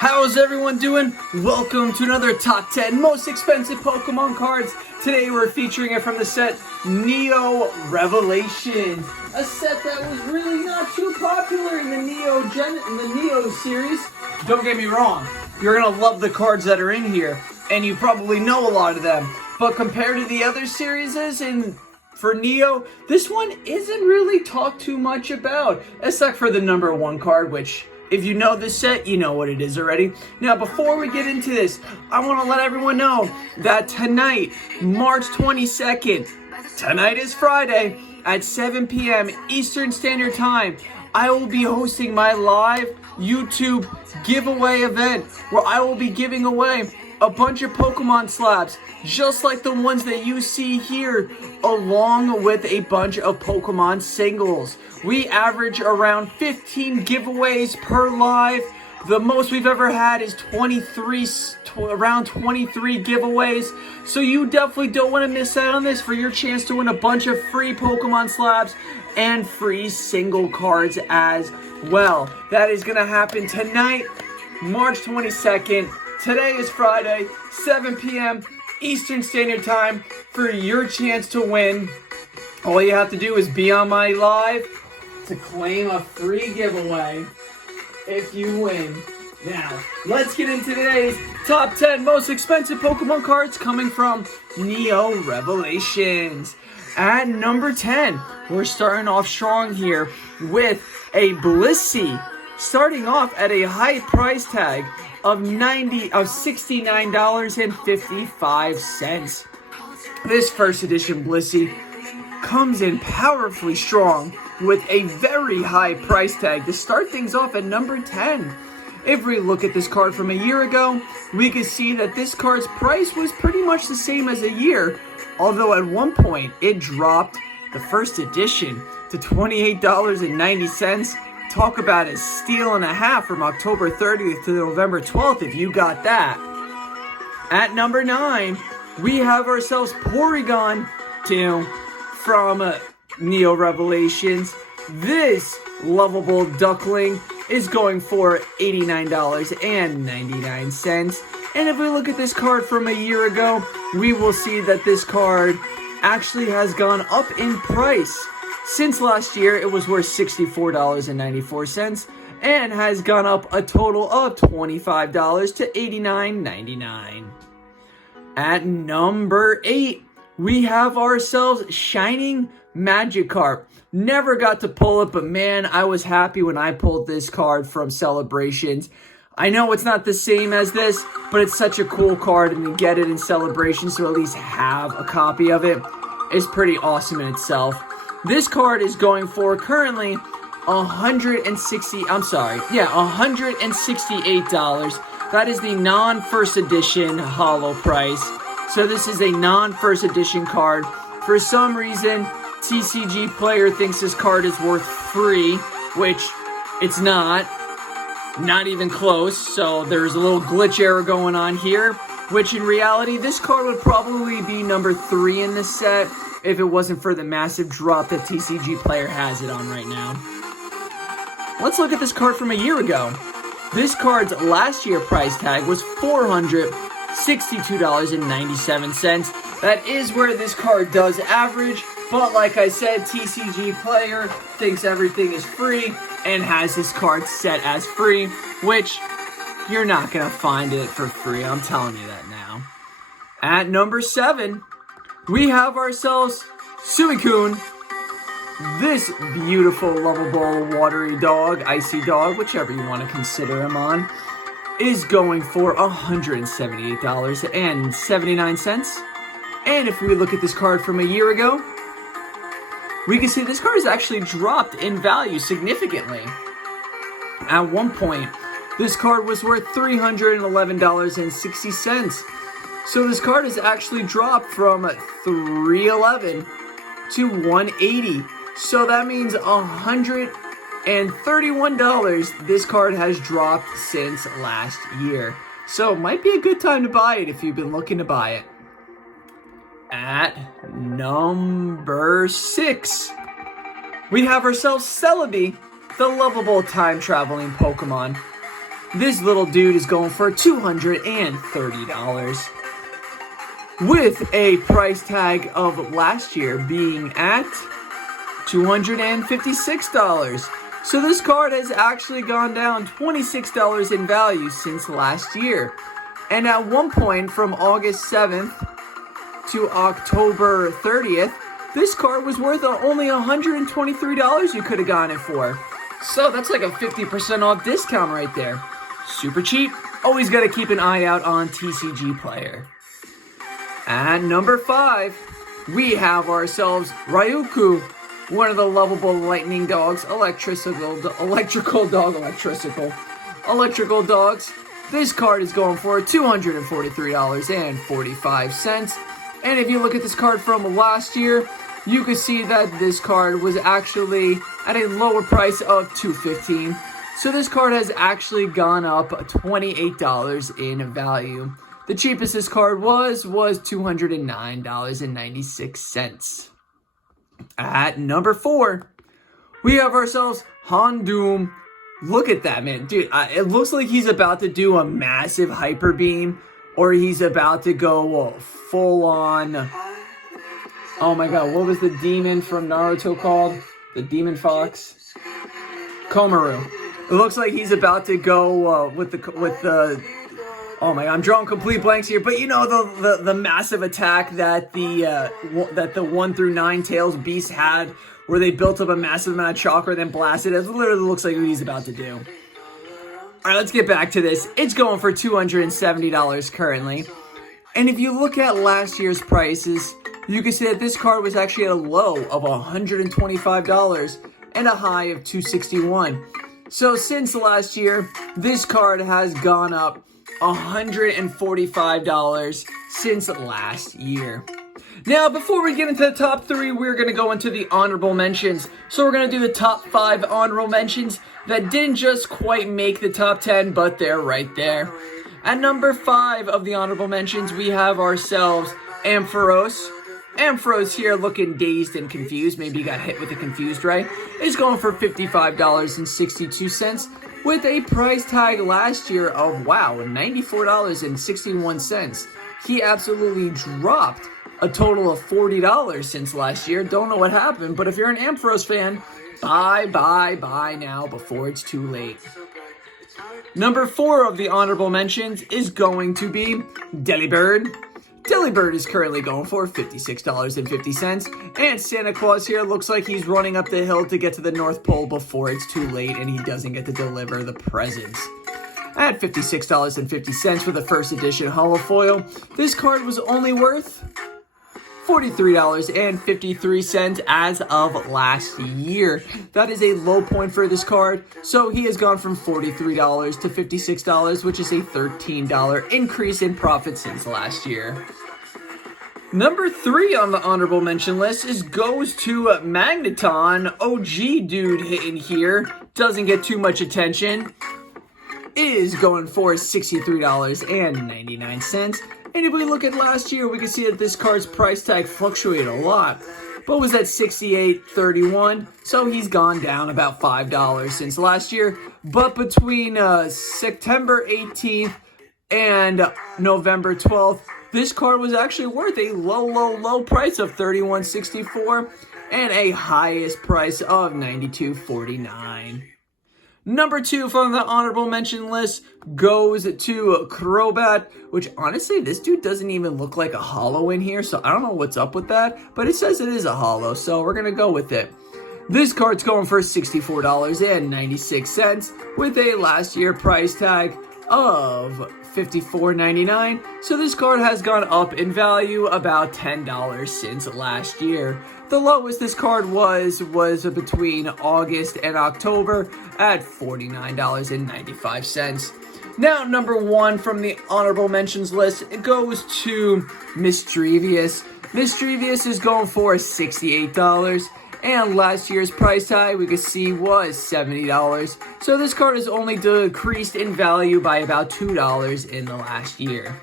How's everyone doing? Welcome to another top 10 most expensive Pokemon cards. Today we're featuring it from the set Neo Revelation, a set that was really not too popular in the Neo series. Don't get me wrong, you're gonna love the cards that are in here, and you probably know a lot of them. But compared to the other series for Neo, this one isn't really talked too much about, except for the number 1 card, which, if you know this set, you know what it is already. Now, before we get into this, I want to let everyone know that tonight, March 22nd, tonight is Friday, at 7 p.m. Eastern Standard Time, I will be hosting my live YouTube giveaway event where I will be giving away a bunch of Pokemon slabs, just like the ones that you see here, along with a bunch of Pokemon singles. We average around 15 giveaways per live. The most we've ever had is around 23 giveaways. So you definitely don't want to miss out on this for your chance to win a bunch of free Pokemon slabs and free single cards as well. That is going to happen tonight, March 22nd. Today is Friday, 7 p.m. Eastern Standard Time for your chance to win. All you have to do is be on my live to claim a free giveaway if you win. Now, let's get into today's top 10 most expensive Pokemon cards coming from Neo Revelations. At number 10, we're starting off strong here with a Blissey, starting off at a high price tag of $69.55. This first edition Blissey comes in powerfully strong with a very high price tag to start things off at number 10. If we look at this card from a year ago, we can see that this card's price was pretty much the same as a year, although at one point it dropped the first edition to $28.90. Talk about a steal and a half from October 30th to November 12th if you got that. At number 9, we have ourselves Porygon 2 from Neo Revelations. This lovable duckling is going for $89.99. And if we look at this card from a year ago, we will see that this card actually has gone up in price. Since last year, it was worth $64.94 and has gone up a total of $25 to $89.99. At number 8, we have ourselves Shining Magikarp. Never got to pull it, but man, I was happy when I pulled this card from Celebrations. I know it's not the same as this, but it's such a cool card, and to get it in Celebrations to at least have a copy of it is pretty awesome in itself. This card is going for currently $168. That is the non-first edition holo price. So this is a non-first edition card. For some reason, TCG Player thinks this card is worth free, which it's not even close. So there's a little glitch error going on here, which in reality, this card would probably be number 3 in this set if it wasn't for the massive drop that TCG Player has it on right now. Let's look at this card from a year ago. This card's last year price tag was $462.97. That is where this card does average, but like I said, TCG Player thinks everything is free and has this card set as free, which you're not going to find it for free, I'm telling you that now. At number 7, we have ourselves Suicune. This beautiful, lovable, watery dog, icy dog, whichever you want to consider him on, is going for $178.79. And if we look at this card from a year ago, we can see this card has actually dropped in value significantly. At one point, this card was worth $311.60. So this card has actually dropped from $311 to $180. So that means $131 this card has dropped since last year. So it might be a good time to buy it if you've been looking to buy it. At number 6, we have ourselves Celebi, the lovable time-traveling Pokemon. this little dude is going for $230, with a price tag of last year being at $256. So this card has actually gone down $26 in value since last year. And at one point, from August 7th to October 30th, this card was worth only $123 you could have gotten it for. So that's like a 50% off discount right there. Super cheap. Always got to keep an eye out on TCG Player. At number 5, we have ourselves Ryuku, one of the lovable lightning dogs, electrical dogs. This card is going for $243.45. And if you look at this card from last year, you can see that this card was actually at a lower price of $215. So this card has actually gone up $28 in value. The cheapest this card was $209.96. At number 4, we have ourselves Hondoom. Look at that, man. Dude, it looks like he's about to do a massive hyper beam, or he's about to go full on. Oh my god, what was the demon from Naruto called? The demon fox? Komaru. It looks like he's about to go with the oh my god, I'm drawing complete blanks here, but you know the massive attack that the 1 through 9 Tails Beast had, where they built up a massive amount of chakra and then blasted it. It literally looks like what he's about to do. Alright, let's get back to this. It's going for $270 currently. And if you look at last year's prices, you can see that this card was actually at a low of $125 and a high of $261. So since last year, this card has gone up $145 since last year. Now, before we get into the top 3, we're going to go into the honorable mentions. So we're going to do the top 5 honorable mentions that didn't just quite make the top 10, but they're right there. At number 5 of the honorable mentions, we have ourselves Ampharos. Ampharos here looking dazed and confused. Maybe he got hit with a confused ray. It's going for $55.62 with a price tag last year of, wow, $94.61. He absolutely dropped a total of $40 since last year. Don't know what happened, but if you're an Ampharos fan, buy now before it's too late. Number 4 of the honorable mentions is going to be Delibird. Delibird is currently going for $56.50, and Santa Claus here looks like he's running up the hill to get to the North Pole before it's too late and he doesn't get to deliver the presents. At $56.50 for the first edition holo foil, this card was only worth $43.53 as of last year. That is a low point for this card, so he has gone from $43 to $56, which is a $13 increase in profit since last year. Number 3 on the honorable mention list goes to Magneton. OG dude hitting here, doesn't get too much attention, is going for $63.99. And if we look at last year, we can see that this card's price tag fluctuated a lot, but was at $68.31, so he's gone down about $5 since last year. But between September 18th and November 12th, this card was actually worth a low price of $31.64 and a highest price of $92.49. Number 2 from the honorable mention list goes to Crobat, which honestly, this dude doesn't even look like a holo in here, so I don't know what's up with that, but it says it is a holo, so we're going to go with it. This card's going for $64.96 with a last year price tag of $54.99, so this card has gone up in value about $10 since last year. The lowest this card was between August and October at $49.95. Now, number 1 from the honorable mentions list, it goes to Misdreavus. Misdreavus is going for $68, and last year's price tag we can see was $70. So this card has only decreased in value by about $2 in the last year.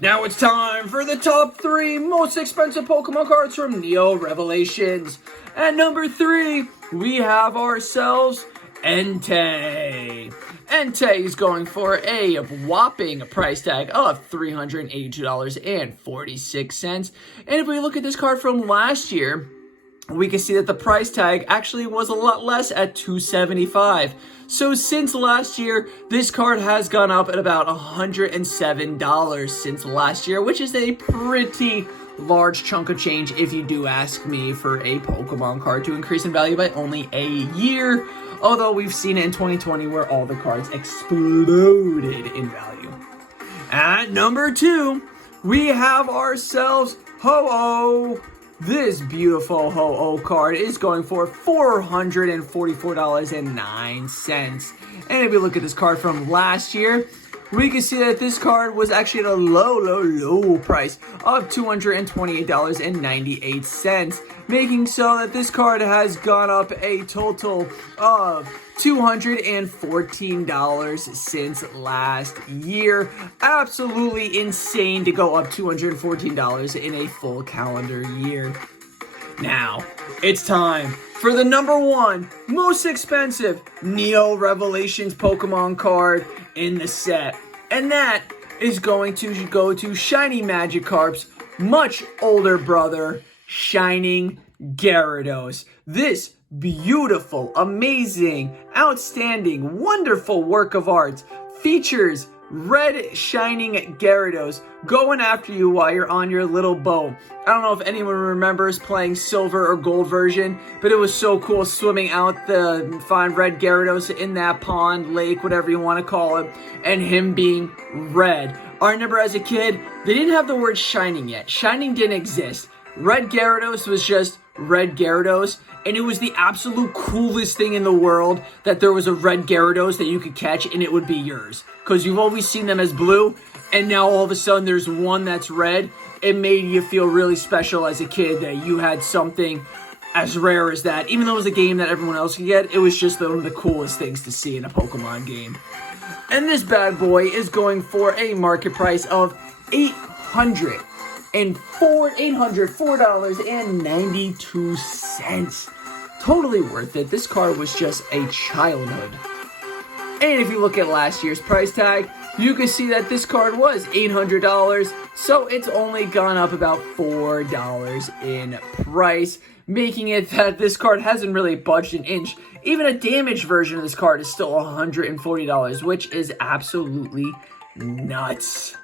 Now it's time for the top 3 most expensive Pokemon cards from Neo Revelations. At number 3, we have ourselves Entei. Entei is going for a whopping price tag of $382.46. And if we look at this card from last year, we can see that the price tag actually was a lot less at $275. So since last year, this card has gone up at about $107 since last year, which is a pretty large chunk of change if you do ask me for a Pokemon card to increase in value by only a year. Although we've seen it in 2020 where all the cards exploded in value. At number 2, we have ourselves Ho-Oh. This beautiful Ho-Oh card is going for $444.09. And if we look at this card from last year, we can see that this card was actually at a low price of $228.98, making so that this card has gone up a total of $214 since last year. Absolutely insane to go up $214 in a full calendar year. Now, it's time for the number 1 most expensive Neo Revelations Pokemon card in the set. And that is going to go to Shiny Magikarp's much older brother, Shining Gyarados. This beautiful, amazing, outstanding, wonderful work of art features red Shining Gyarados going after you while you're on your little boat. I don't know if anyone remembers playing silver or gold version, but it was so cool swimming out the fine red Gyarados in that pond, lake, whatever you want to call it, and him being red. I remember as a kid, they didn't have the word shining yet. Shining didn't exist. Red Gyarados was just red Gyarados, and it was the absolute coolest thing in the world that there was a red Gyarados that you could catch and it would be yours. Because you've always seen them as blue, and now all of a sudden there's one that's red. It made you feel really special as a kid that you had something as rare as that. Even though it was a game that everyone else could get, it was just one of the coolest things to see in a Pokemon game. And this bad boy is going for a market price of $804.92. Totally worth it. This card was just a childhood. And if you look at last year's price tag, you can see that this card was $800, so it's only gone up about $4 in price, making it that this card hasn't really budged an inch. Even a damaged version of this card is still $140, which is absolutely nuts.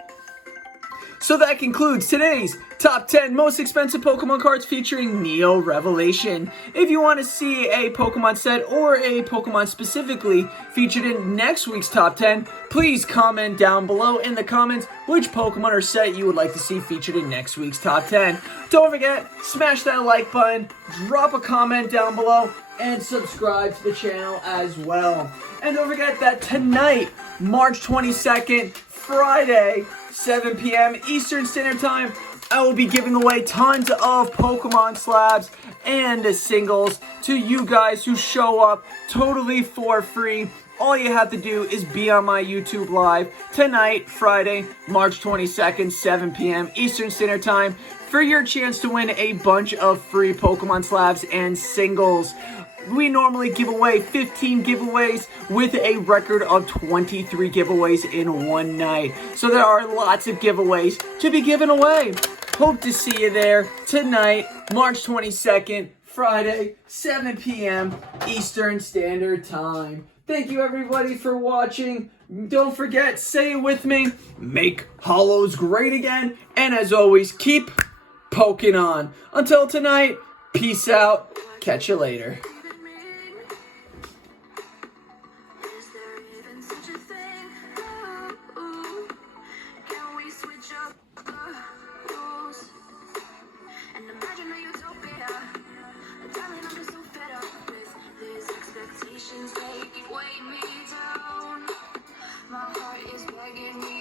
So that concludes today's top 10 most expensive Pokemon cards featuring Neo Revelation. If you want to see a Pokemon set or a Pokemon specifically featured in next week's top 10, please comment down below in the comments which Pokemon or set you would like to see featured in next week's top 10. Don't forget, smash that like button, drop a comment down below, and subscribe to the channel as well. And don't forget that tonight, March 22nd, Friday, 7 p.m. Eastern Standard Time, I will be giving away tons of Pokemon slabs and singles to you guys who show up totally for free. All you have to do is be on my YouTube Live tonight, Friday, March 22nd, 7 p.m. Eastern Standard Time, for your chance to win a bunch of free Pokemon slabs and singles. We normally give away 15 giveaways with a record of 23 giveaways in one night. So there are lots of giveaways to be given away. Hope to see you there tonight, March 22nd, Friday, 7 p.m. Eastern Standard Time. Thank you everybody for watching. Don't forget, say it with me, make Hollows great again. And as always, keep poking on. Until tonight, peace out. Catch you later. Make it weigh me down. My heart is begging me.